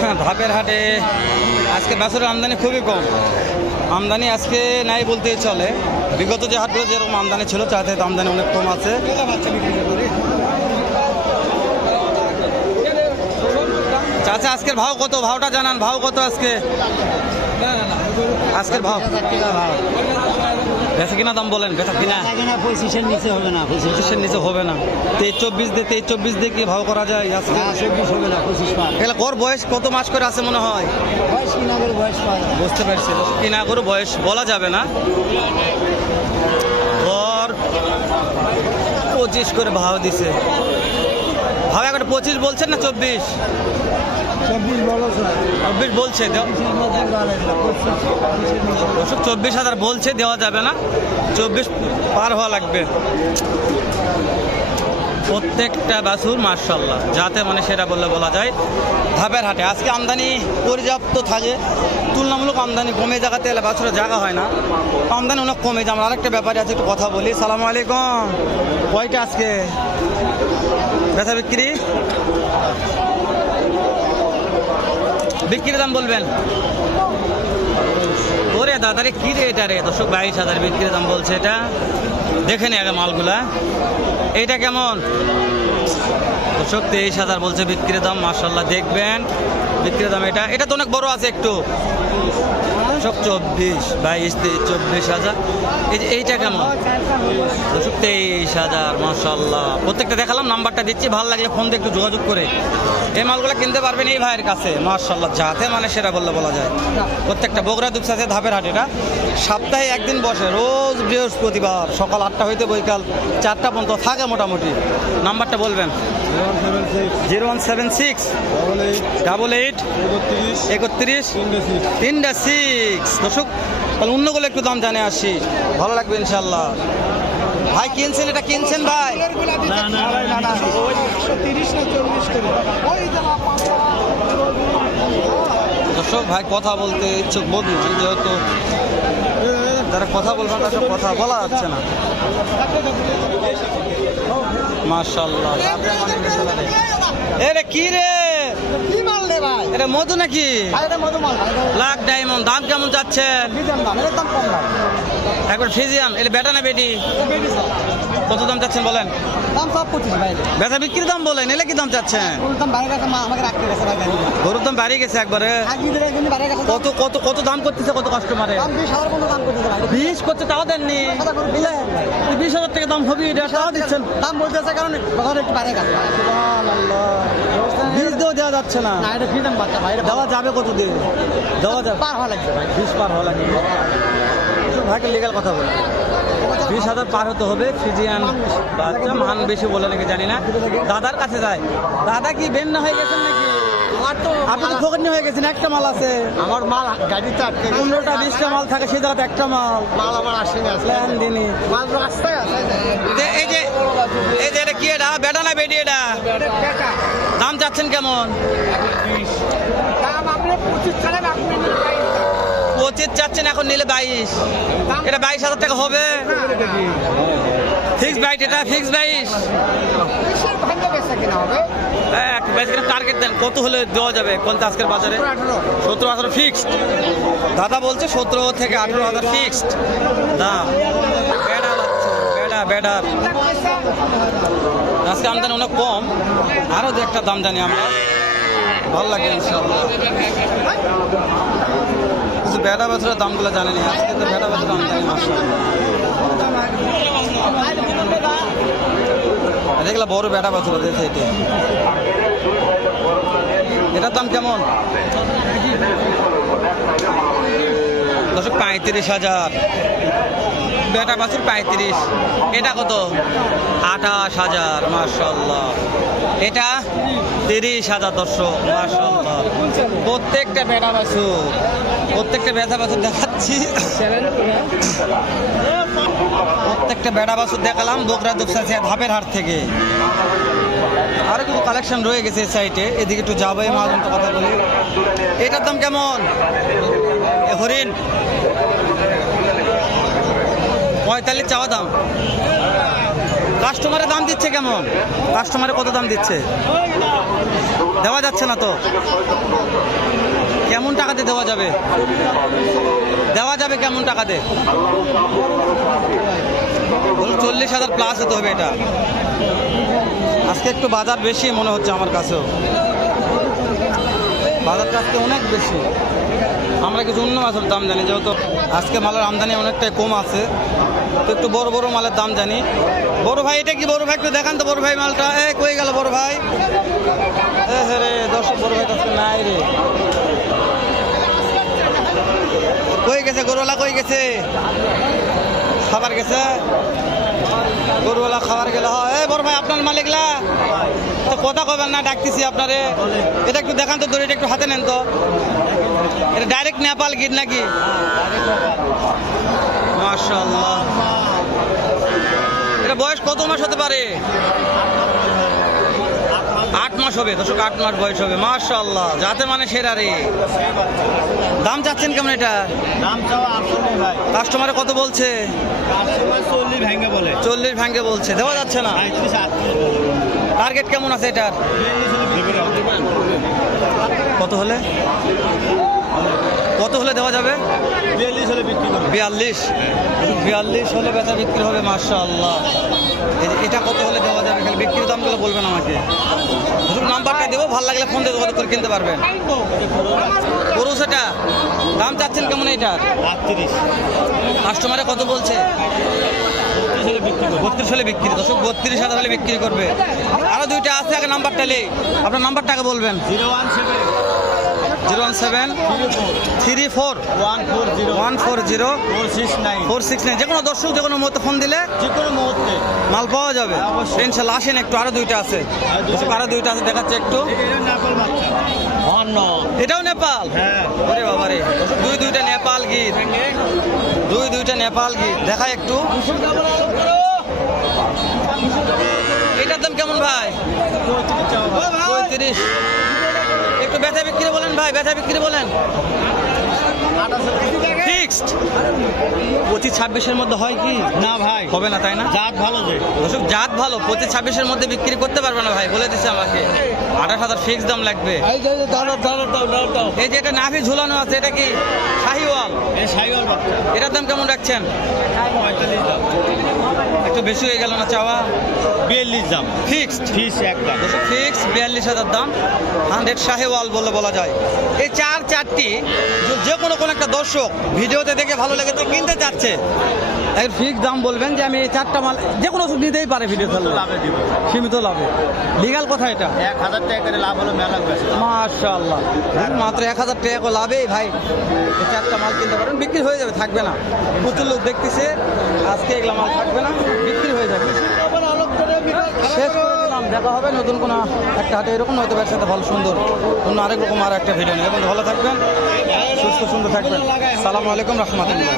হ্যাঁ, ধাপের হাটে আজকে বাছুরের আমদানি খুবই কম। আমদানি আজকে নাই বলতেই চলে। বিগত যে হাটগুলো যেরকম আমদানি ছিল তার থেকে আমদানি অনেক কম আছে। চাচা আজকের ভাও কত? ভাওটা জানান, ভাও কত আজকে? আজকের ভাও বেচা কিনা দাম বলেন। বেচা কিনা 25-এর নিচে হবে না, 25-এর নিচে হবে না। 23-24 দিয়ে কি ভাও করা যায় আজকে? 24 হবে না, 25 পার। এগুলো ওর বয়স কত মাস করে আছে মনে হয়? বয়স কিনা করে বয়স পাওয়া যায়। বুঝতে পারছি, কিনা গরু বয়স বলা যাবে না। ওর 25 করে ভাও দিছে। ভাও এখন 25 বলছেন না 24? 24 বলো স্যার। 24 বলছে। 24,000 বলছে, দেওয়া যাবে না। 24 পার হওয়া লাগবে। প্রত্যেকটা বাছুর মাশাআল্লাহ যাতে মানে সেটা বললে বলা যায়। ধাপের হাটে আজকে আমদানি পর্যাপ্ত থাকে, তুলনামূলক আমদানি কমে জায়গাতে এলে বাছুরের জায়গা হয় না, আমদানি অনেক কমে যায়। আমরা আরেকটা ব্যাপারে আছে, একটু কথা বলি। সালামু আলাইকুম। কয়টা আজকে বেচা বিক্রি? বিক্রির দাম বলবেন। ওরে দাদারে কি রে এটা রে? দর্শক 22,000 বিক্রির দাম বলছে। এটা দেখে নি আগে মালগুলা। এইটা কেমন? দর্শক 23,000 বলছে বিক্রির দাম। মাশাআল্লাহ দেখবেন বিক্রির দাম। এটা তো অনেক বড় আছে একটু। দর্শক 24, 22, 23, 24,000। এইটা কেমন? দর্শক 23,000। মাশাআল্লাহ প্রত্যেকটা দেখালাম, নাম্বারটা দিচ্ছি, ভালো লাগলে ফোন দিয়ে একটু যোগাযোগ করে এই মালগুলো কিনতে পারবেন এই ভাইয়ের কাছে। মাশাআল্লাহ যাতে মানে সেটা বললে বলা যায়। প্রত্যেকটা বগুড়া দুপসাতে ধাপের হাট। এটা সপ্তাহে একদিন বসে, রোজ বৃহস্পতিবার সকাল 8টা হইতে বৈকাল 4টা পর্যন্ত থাকে মোটামুটি। নাম্বারটা বলবেন। 0176 88 31 3 6। দর্শক তাহলে অন্যগুলো একটু দাম জানে আসি, ভালো লাগবে ইনশাল্লাহ। ভাই কিনছেন, এটা কিনছেন ভাই? দর্শক ভাই কথা বলতে ইচ্ছুক বোধ হচ্ছে, যেহেতু যারা কথা বলবেন তাদের কথা বলা যাচ্ছে না। মাশাআল্লাহ এরে কি রে? কি মাল রে ভাই? এটা মধু নাকি? ভাই এটা মধু মাল ভাই। Black diamond. দাম কেমন যাচ্ছে? ফ্রিজিয়ান দাম, এর দাম কম ভাই। একবার ফ্রিজিয়ান। এটা বেটা না বেটি? বেডি স্যার। কত দাম চাচ্ছেন বলেন? দাম সব 25 ভাই। বেচা বিক্রির দাম বলেন, এলে কি দাম চাচ্ছেন? কোন দাম বাইরে রাখা মা আমাকে রাখতে গেছে ভাই গাড়ি। গরুর দাম বাড়িয়ে গেছে একবারে। আগে দিলে একদিন বাইরে রাখা কত কত কত দাম করতেছে কত কাস্টমারে? দাম 20,000 কোন দাম করতেছে ভাই। 20 করতে তাও দেননি। কথা করে দিলে 20,000 টাকা দাম হবে, এটা তাও দিচ্ছেন। দাম বলতেছে কারণ বাজারে একটু বাইরে গেছে। সুবহানাল্লাহ। 20 দিয়েও দেওয়া যাচ্ছে না। না এটা ফ্রিজিয়ান বাচ্চা ভাই। দেওয়া যাবে কত দিয়ে? দেওয়া যাবে পার হওয়া লাগবে ভাই। 20 পার হওয়া লাগবে। ভাইকে লিগ্যাল কথা বলি। 20,000 পার হতে হবে। ফ্রিজিয়ান বাচ্চা, মান বেশি বলে নাকি জানি না। দাদার কাছে যায়। দাদা কি বেন্না হয়ে গেছেন নাকি? আপনি তো ফকিরনি হয়ে গেছেন। একটা মাল আছে। আমার মাল গাড়িতে আটকে 15টা 20টা মাল থাকে, সেই জায়গাতে একটা মাল। মাল আমার আসেনি আসলে। প্ল্যান দিনি। মাল রাস্তায় আছে। এই যে এটা কি? এটা বেটা না বেটি? এটা দাম চাচ্ছেন কেমন? দাম আপনি 25 ছাড়েন আপনি 25 চাচ্ছেন, এখন নিলে 22। এটা 22,000 টাকা হবে। ফিক্স বাইট, এটা ফিক্স 22। কিসের ভাঙা বেচা কিনা হবে? টার্গেট দেন কত হলে দেওয়া যাবে কোনটা আজকের বাজারে? 17-18 ফিক্সড। দাদা বলছে 17 থেকে 18,000 ফিক্সড দাম। বেড়া বাচ্চা, বেড়া আজকে আমদানি অনেক কম। আরো দু একটা দাম জানি আমরা, ভালো লাগে ইনশাআল্লাহ। কিছু বেড়া বাছুরের দামগুলো জানেনি আজকে, তো বেড়া বাছুর আমদানি মাশাআল্লাহ। দেখলা বড় বেটা বাছুর দেখে। এটার দাম কেমন? 35,000 বেটা বাছুর 35। এটা কত? 28,000। মাশাআল্লাহ। এটা 30,000। দর্শক মাশাআল্লাহ প্রত্যেকটা বেটা বাছুর, প্রত্যেকটা বেটা বাছুর দেখাচ্ছি। প্রত্যেকটা বেটা বাছুর দেখালাম বগুড়া দুপসাতে ধাপের হাট থেকে। আরো কিছু কালেকশন রয়ে গেছে এই সাইটে, এদিকে একটু যাবো। এই মাঝে কথা বলি। এটার দাম কেমন? হরিণ 45 চাওয়া দাম। কাস্টমারের দাম দিচ্ছে কেমন? কাস্টমারে কত দাম দিচ্ছে? দেওয়া যাচ্ছে না তো? কেমন টাকাতে দেওয়া যাবে? দেওয়া যাবে কেমন টাকাতে? 40,000 প্লাস হতে হবে এটা। আজকে একটু বাজার বেশি মনে হচ্ছে আমার কাছেও, বাজারটা আজকে অনেক বেশি। আমরা কিছু অন্য মাছের দাম জানি, যেহেতু আজকে মালের আমদানি অনেকটাই কম আছে, তো একটু বড় বড় মালের দাম জানি। বড় ভাই, এটা কি বড় ভাই? একটু দেখান তো বড় ভাই মালটা। কই গেল বড় ভাই? রে দর্শক, বড় ভাই আজকে নাই রে। কই গেছে গরুওয়ালা? কই গেছে? খাবার গেছে গরুওয়ালা, খাবার গেল। বড় ভাই আপনার মালিকলা তো কথা কবেন না, ডাকতেছি আপনারে। এটা একটু দেখান তো, দড়িটা একটু হাতে নেন তো। এটা ডাইরেক্ট নেপাল গিট নাকি? মাশাআল্লাহ। এটা বয়স কত মাস হতে পারে? 8 মাস হবে দর্শক, 8 মাস বয়স হবে। মাশাআল্লাহ, যাতে মানে সেরা রে। দাম চাচ্ছেন কেমন এটা? দাম চাওয়া 80 ভাই। কাস্টমারে কত বলছে? কাস্টমার 40 ভেঙে বলে। 40 ভাঙ্গে বলছে, দেওয়া যাচ্ছে না। 35 38 বলে। টার্গেট কেমন আছে এটার? কত হলে, কত হলে দেওয়া যাবে? 42 হলে বিক্রি করবে। 42 হলে বেচা বিক্রি হবে। মাশাআল্লাহ। এটা কত হলে দেওয়া যাবে? খালি বিক্রির দামগুলো বলবেন আমাকে। শুধু নাম্বারটা দেবো, ভালো লাগলে ফোন দিয়ে যোগাযোগ করে কিনতে পারবেন। পুরুষ এটা দাম চাচ্ছেন কেমন এটার? 38 কাস্টমারে কত বলছে? 32 হলে বিক্রি। দর্শক 32,000 হলে বিক্রি করবে। আরো দুইটা আছে, আগে নাম্বারটা নেই। আপনার নাম্বারটা আগে বলবেন। 017 34 140 469। যে কোনো দর্শক যে কোনো মুহূর্তে ফোন দিলে যে কোনো মুহূর্তে মাল পাওয়া যাবে। অবশ্যই। ইনশাল্লাহ আসেন একটু, আরো দুইটা আছে। আরো দুইটা আছে, দেখাচ্ছে একটু। নেপাল বাচ্চা। এটাও নেপাল? হ্যাঁ। ওরে বাবা রে, দুইটা নেপাল গির, দুইটা নেপাল গির। দেখায় একটু। এটার দাম কেমন ভাই? 35। একটু ব্যথা বিক্রি বলেন ভাই, ব্যথা বিক্রি বলেন। ফিক্সড 25-26-এর মধ্যে হয় কি? না ভাই, হবে না, তাই না? জাত ভালো যে। দর্শক জাত ভালো, 25-26-এর মধ্যে বিক্রি করতে পারবে না ভাই, বলে দিছে আমাকে। 28,000 ফিক্স দাম লাগবে। এই যে এটা নাভি ঝুলানো আছে, এটা কি শাহিওয়াল? এই সাইওয়াল বাচ্চা। এটার দাম কেমন রাখছেন? 45 দাম। একটু বেশি হয়ে গেল না চাওয়া? 42 দাম। ফিক্সড ফিস একদম। ফিক্স 42,000 দাম। 100 শাহিওয়াল বলে বলা যায়। এই চারটি যে কোনো একটা দর্শক ভিডিওতে দেখে ভালো লেগেছে, কিনতে চাচ্ছে, এর ফিক্স দাম বলবেন যে আমি এই 4টা মাল যে কোনো ওষুধ নিতেই পারে ভিডিও সীমিত লাভে দিব। সীমিত লাভে। লিগাল কথা এটা? 1000 টাকা করে লাভ হলো মেলা বেশি। মাশাআল্লাহ, মাত্র 1000 টাকা করে লাভে ভাই এই 4টা মাল কিনতে পারেন। বিক্রি হয়ে যাবে, থাকবে না। প্রচুর লোক দেখতেছে, আজকে এগুলা মাল থাকবে না, বিক্রি হয়ে যাবে। শেষ করে দিলাম, দেখা হবে নতুন কোনো একটা হাটে এরকম হয়তো ব্যবসাটা ভালো সুন্দর অন্য আরেক রকম আর একটা ভিডিও নিয়ে। এবং ভালো থাকবেন, সুস্থ সুন্দর থাকবেন। সালামু আলাইকুম রহমতুল্লাহ।